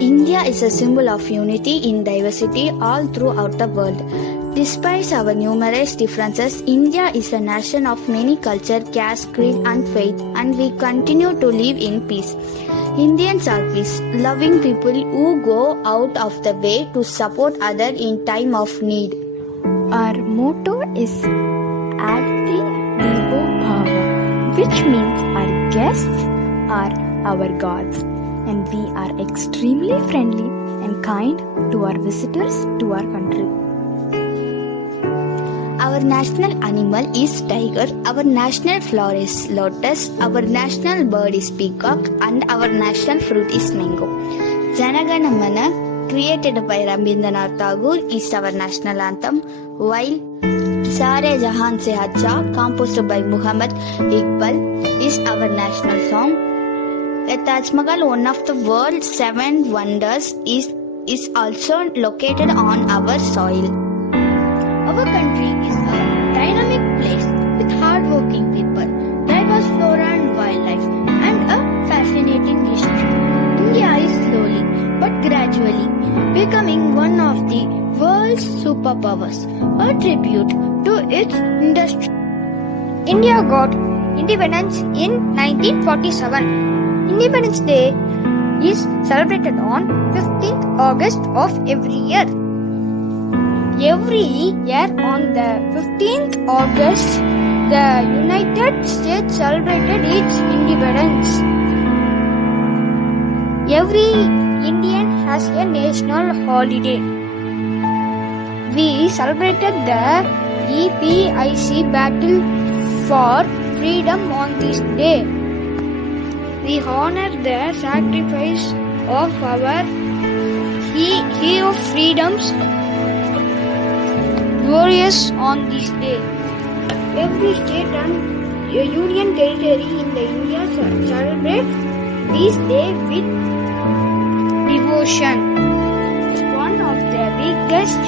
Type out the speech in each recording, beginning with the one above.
India is a symbol of unity in diversity all throughout the world. Despite our numerous differences, India is a nation of many cultures, caste, creed, and faith, and we continue to live in peace. Indians are peace-loving people who go out of the way to support others in time of need. Our motto is Aditi Devo Bhava, which means our guests are our gods, and we are extremely friendly and kind to our visitors to our country. Our national animal is tiger, our national flower is lotus, our national bird is peacock, and our national fruit is mango. Janagana Mana, created by Rabindranath Tagore, is our national anthem, while Sare Jahan Se Acha, composed by Muhammad Iqbal, is our national song. The Taj Mahal, one of the world's 7 wonders, is also located on our soil. Our country is a dynamic place with hard-working people, diverse flora and wildlife, and a fascinating history. India is slowly but gradually becoming one of the world's superpowers, a tribute to its industry. India got independence in 1947. Independence Day is celebrated on 15th August of every year. Every year on the 15th August, the United States celebrated its independence. Every Indian has a national holiday. We celebrated the EPIC battle for freedom on this day. We honor the sacrifice of our hero freedoms glorious on this day. Every state and union territory in the India celebrate this day with devotion. One of the biggest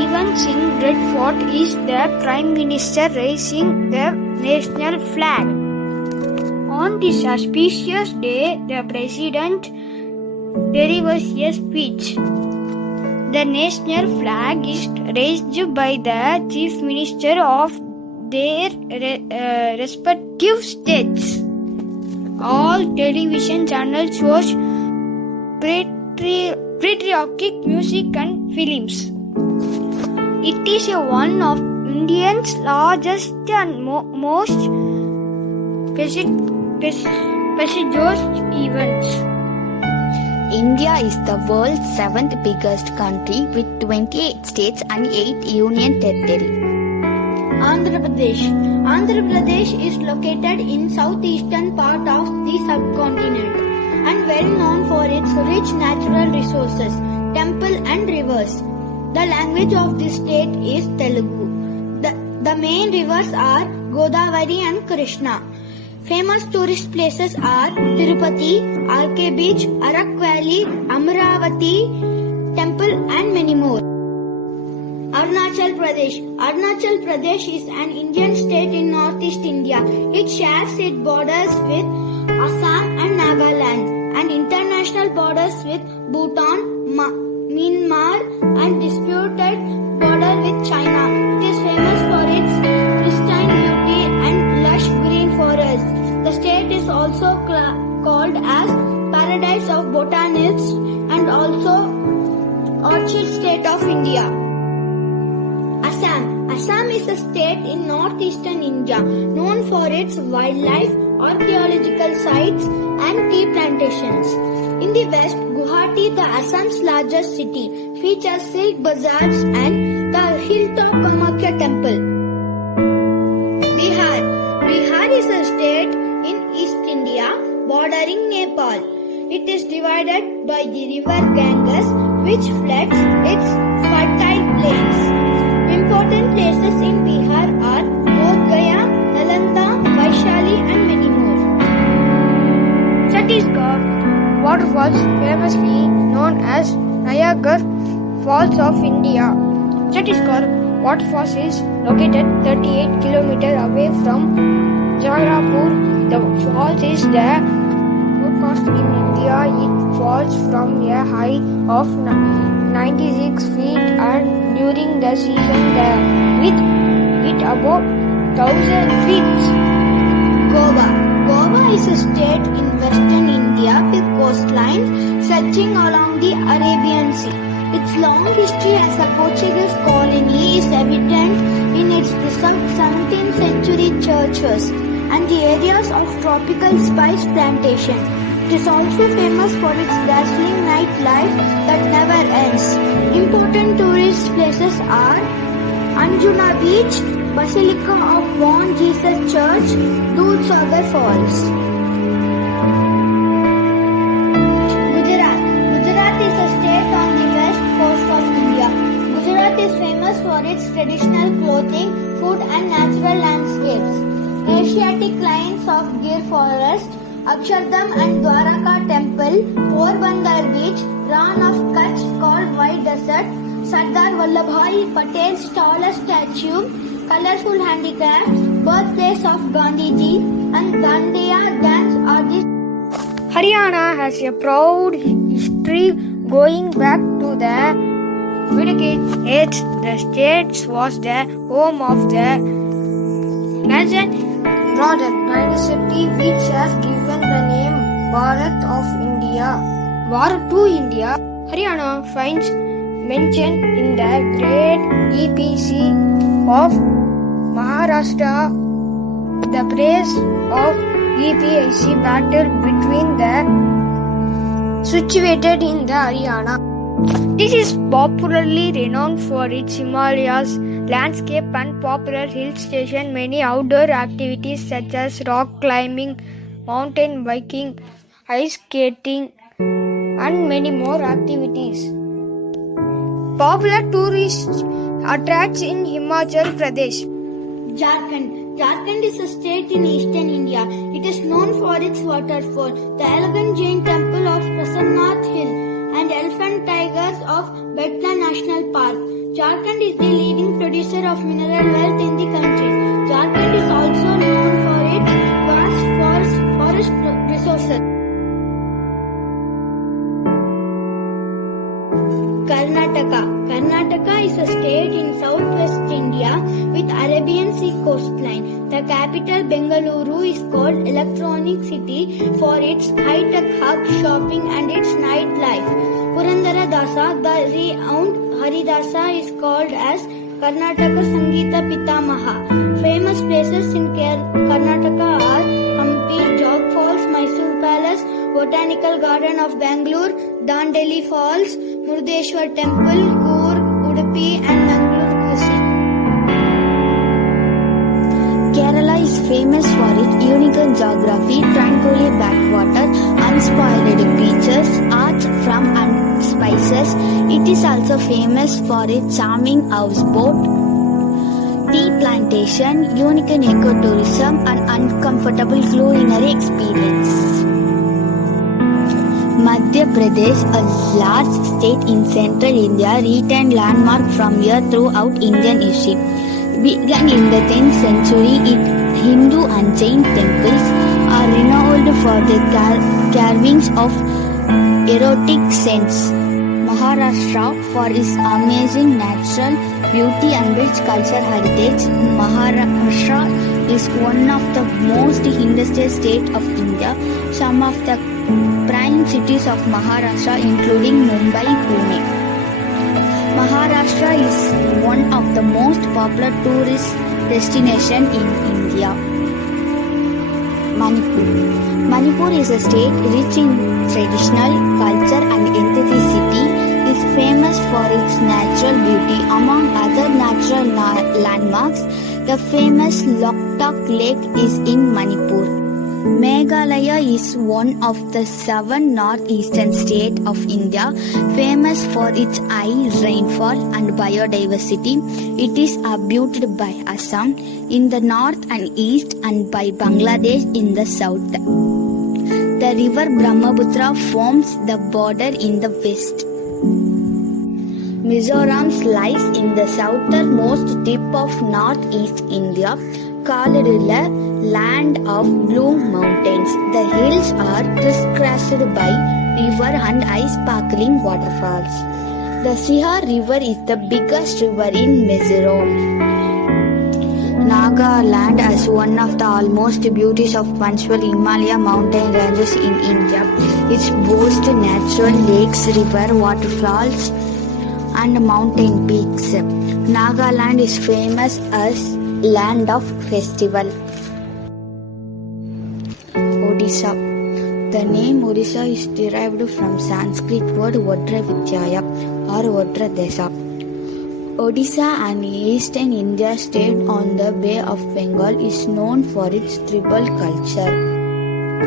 events in Red Fort is the Prime Minister raising the national flag. On this auspicious day, the President delivers a speech. The national flag is raised by the Chief Minister of their respective states. All television channels show patriotic music and films. It is one of India's largest and most prestigious events. India is the world's 7th biggest country with 28 states and 8 union territories. Andhra Pradesh. Andhra Pradesh is located in southeastern part of the subcontinent and well known for its rich natural resources, temple and rivers. The language of this state is Telugu. The main rivers are Godavari and Krishna. Famous tourist places are Tirupati, RK Beach, Arak Valley, Amravati Temple and many more. Arunachal Pradesh. Arunachal Pradesh is an Indian state in northeast India. It shares its borders with Assam and Nagaland and international borders with Bhutan, Myanmar and disputed border with China. It is famous for its pristine beauty and lush green forests. The state is also called as Paradise of Botanists and also Orchid State of India. Assam. Assam is a state in northeastern India known for its wildlife, archaeological sites and tea plantations. In the west, Guwahati, the Assam's largest city, features silk bazaars and the hilltop Kamakya temple. Bihar. Bihar is a state in East India bordering Nepal. It is divided by the river Ganges which floods its fertile plains. Important places in Bihar are Bodh Gaya, Nalanda, Vaishali and many more. Chhattisgarh waterfalls, famously known as Niagara Falls of India. Chhattisgarh waterfalls is located 38 km away from Jagrapur. The falls is the forecast in India. India, it falls from a height of 96 feet and during the season with it about 1,000 feet. Goa. Goa is a state in western India with coastlines stretching along the Arabian Sea. Its long history as a Portuguese colony is evident in its preserved 17th century churches and the areas of tropical spice plantation. It is also famous for its dazzling nightlife that never ends. Important tourist places are Anjuna Beach, Basilica of Born Jesus Church, Dudhsagar Falls. Gujarat. Gujarat is a state on the west coast of India. Gujarat is famous for its traditional clothing, food and natural landscapes. Asiatic lines of Gir Forest, Akshardham and Dwaraka Temple, Porbandar Beach, Ran of Kutch called White Desert, Sardar Vallabhbhai Patel's tallest statue, colorful handicrafts, birthplace of Gandhiji and Dandiya dance are the Haryana has a proud history going back to the Middle Ages. The state was the home of the Nizam dynasty, which has given the name Bharat of India. Bharat to India. Haryana finds mention in the great EPC of Maharashtra. The place of EPIC battle between the situated in the Haryana. This is popularly renowned for its Himalayas landscape and popular hill station. Many outdoor activities such as rock climbing, mountain biking, ice skating and many more activities. Popular tourist attracts in Himachal Pradesh. Jharkhand. Jharkhand is a state in eastern India. It is known for its waterfall, the elegant Jain temple of Prasarnath Hill, and elephant tigers of Betla National Park. Jharkhand is the leading producer of mineral wealth in the country. Jharkhand is also known for its vast forest resources. Karnataka. Karnataka is a state in southwest India with Arabian Sea coastline. The capital Bengaluru is called Electronic City for its high-tech hub, shopping and its nightlife. Purandara Dasa, the renowned Haridasa, is called as Karnataka Sangeeta Pitamaha. Famous places in Karnataka are Hampi, Jog Falls, Mysore Palace, Botanical Garden of Bangalore, Dandeli Falls, Murdeshwar Temple, Coorg, Udupi and Mangalore cuisine. Kerala is famous for its unique geography, tranquil backwater, unspoiled beaches, arts from and spices. It is also famous for its charming houseboat, tea plantation, unique ecotourism and uncomfortable culinary experience. Madhya Pradesh, a large state in central India, retained landmark from here throughout Indian history. Began in the 10th century, Hindu and Jain temples are renowned for their carvings of erotic saints. Maharashtra for its amazing natural beauty and rich cultural heritage. Maharashtra is one of the most industrial states of India. Some of the prime cities of Maharashtra including Mumbai, Pune. Maharashtra is one of the most popular tourist destinations in India. Manipur. Manipur is a state rich in traditional culture and ethnicity. It is famous for its natural beauty. Among other natural landmarks, the famous Loktak Lake is in Manipur. Meghalaya is one of the 7 northeastern states of India, famous for its high rainfall and biodiversity. It is abutted by Assam in the north and east and by Bangladesh in the south. The river Brahmaputra forms the border in the west. Mizoram lies in the southernmost tip of northeast India. called the land of blue mountains. The hills are crisscrossed by river and ice-sparkling waterfalls. The Sihar River is the biggest river in Mizoram. Nagaland is one of the almost beauties of Panswal Himalaya mountain ranges in India. It boasts natural lakes, river, waterfalls, and mountain peaks. Nagaland is famous as land of festival. Odisha. The name Odisha is derived from Sanskrit word Odra Vidyaya or Odra Desha. Odisha, an eastern India state on the Bay of Bengal, is known for its tribal culture.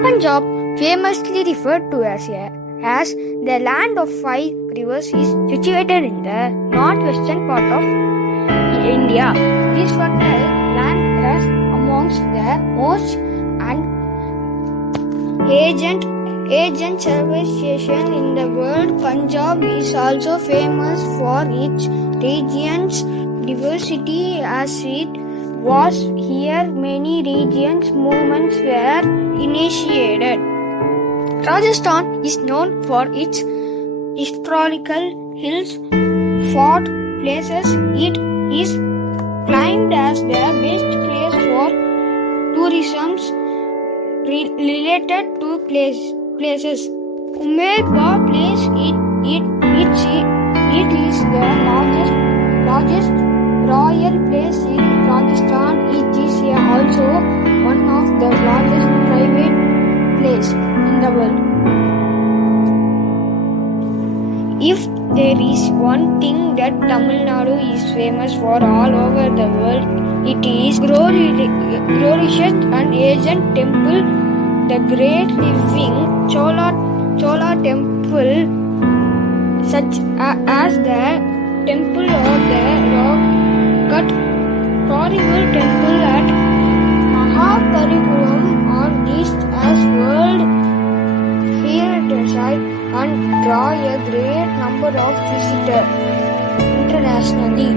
Punjab, famously referred to as the land of five rivers, is situated in the northwestern part of India. This fertile land is amongst the most ancient civilization in the world. Punjab is also famous for its region's diversity, as it was here many regions movements were initiated. Rajasthan is known for its historical hills, fort places. It is claimed as the best place for tourism related to places. Umergah place it is the largest royal place in Rajasthan. It is also one of the largest private places in the world. If there is one thing that Tamil Nadu is famous for all over the world, it is glorious and ancient temple. The great living Chola temple, such as the temple of the rock-cut Horrible temple at Mahabalipuram are listed as World Heritage Site and draw a great number of visitors internationally.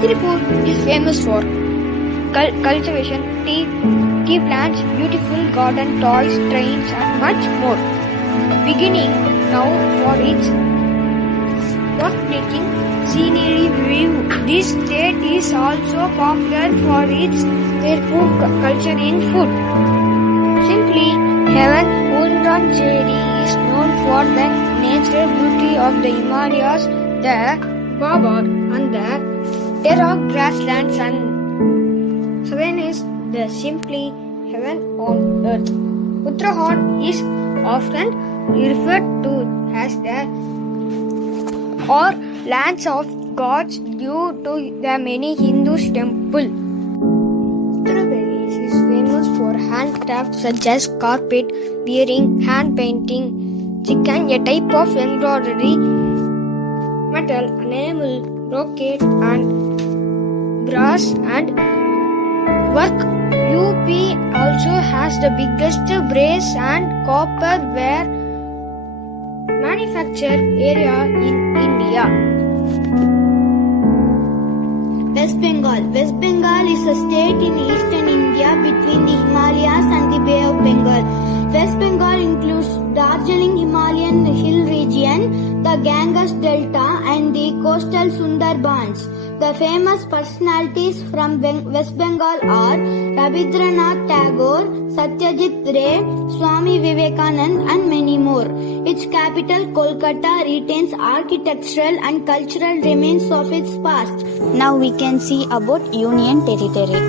Tirupur is famous for cultivation, tea plants, beautiful garden, toys, trains, and much more. Beginning now for its breathtaking scenery view. This state is also popular for its their food culture in food. Simply, heaven Puducherry is known for the natural beauty of the Himalayas, the Babar and the Terra grasslands, and seven is the simply heaven on earth. Uttarakhand is often referred to as the or lands of gods due to the many Hindu temples. Uttar Pradesh is famous for handcrafts such as carpet, weaving, hand painting, chikan, a type of embroidery, metal, enamel, brocade, and brass and work. UP also has the biggest brass and copper ware manufacture area in India. West Bengal. West Bengal is a state in eastern India between the Himalayas and the Bay of Bengal. West Bengal includes Darjeeling Himalayan hill region, the Ganges Delta, and the coastal Sundarbans. The famous personalities from West Bengal are Rabindranath Tagore, Satyajit Ray, Swami Vivekanand, and many more. Its capital, Kolkata, retains architectural and cultural remains of its past. Now we can see about Union Territory.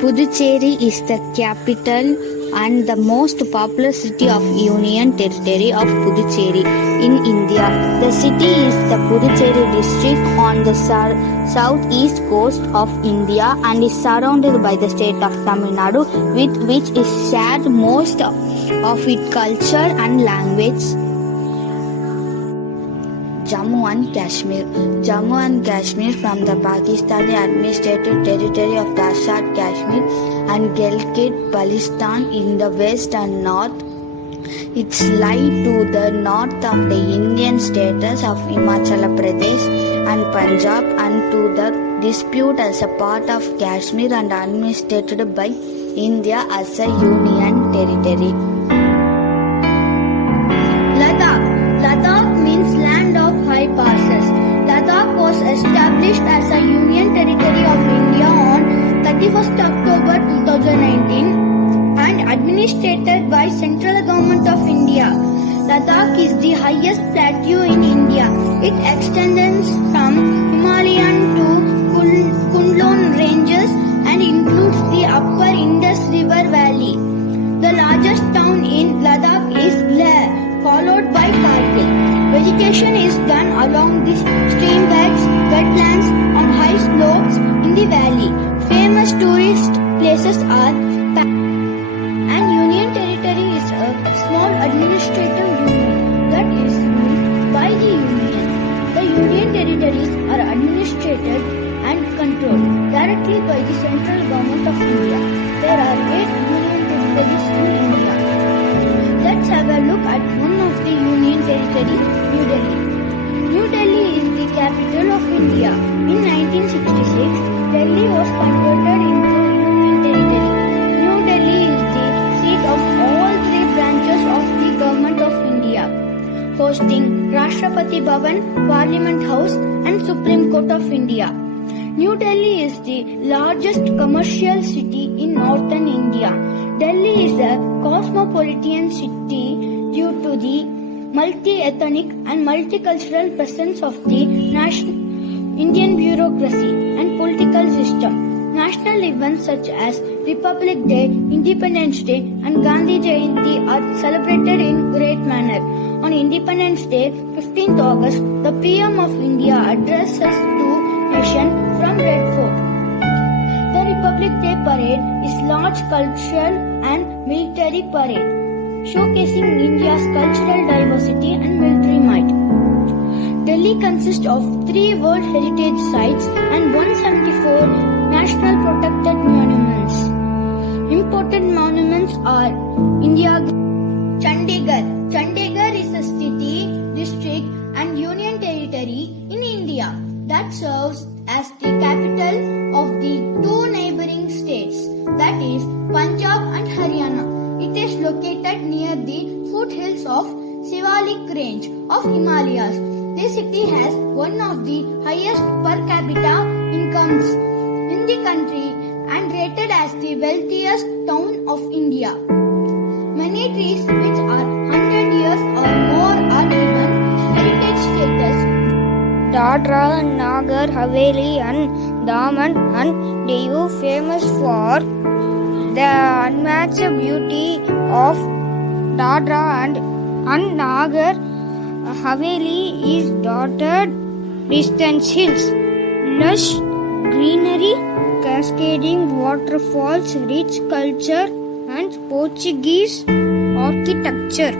Puducherry is the capital and the most populous city of Union Territory of Puducherry in India. The city is the Puducherry district on the southeast coast of India and is surrounded by the state of Tamil Nadu, with which is shared most of its culture and language. Jammu and Kashmir. Jammu and Kashmir from the Pakistani administrative territory of the Azad Kashmir and Gilgit-Baltistan in the west and north. It's lie to the north of the Indian states of Himachal Pradesh and Punjab and to the dispute as a part of Kashmir and administered by India as a union territory. Ladakh means land of high passes. Ladakh was established as a union territory of India on 31st October 2019 and administered by central government of India. Ladakh is the highest plateau in India. It extends from Himalayan to Kundlon ranges and includes the upper Indus River Valley. The largest town in Ladakh is Leh, followed by Kargil. Vegetation is done along the streambeds, wetlands, on high slopes in the valley. Famous tourist places are and Union Territory is a small administrative unit that is ruled by the Union. The Union Territories are administered and controlled directly by the central government of India. There are 8 Union Territories in India. Let's have a look at one of the Union Territory, New Delhi. New Delhi is the capital of India. In 1966, Delhi was converted into Union Territory. New Delhi is the seat of all 3 branches of the Government of India, hosting Rashtrapati Bhavan, Parliament House and Supreme Court of India. New Delhi is the largest commercial city in northern India. Delhi is a cosmopolitan city due to the multi-ethnic and multicultural presence of the Indian bureaucracy and political system. National events such as Republic Day, Independence Day and Gandhi Jayanti are celebrated in great manner. On Independence Day, 15th August, the PM of India addresses to nation from Red Fort. The Republic Day parade is large cultural and military parade, showcasing India's cultural diversity and military might. Delhi consists of 3 World Heritage Sites and 174 National Protected Monuments. Important monuments are Chandigarh. Chandigarh is a city, district and union territory in India that serves as the capital of the 2 neighboring states, that is Punjab and Haryana. It is located near the foothills of Sivalik range of Himalayas. This city has one of the highest per capita incomes in the country and rated as the wealthiest town of India. Many trees which are 100 years or more are given heritage status. Dadra, Nagar Haveli and Daman and Diu famous for the unmatched beauty of Dadra and Nagar Haveli is dotted distant hills, lush greenery, cascading waterfalls, rich culture and Portuguese architecture.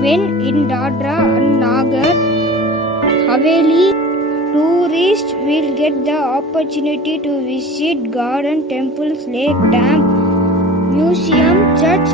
When in Dadra and Nagar Haveli, tourists will get the opportunity to visit garden, temples, lake, dam, museum, church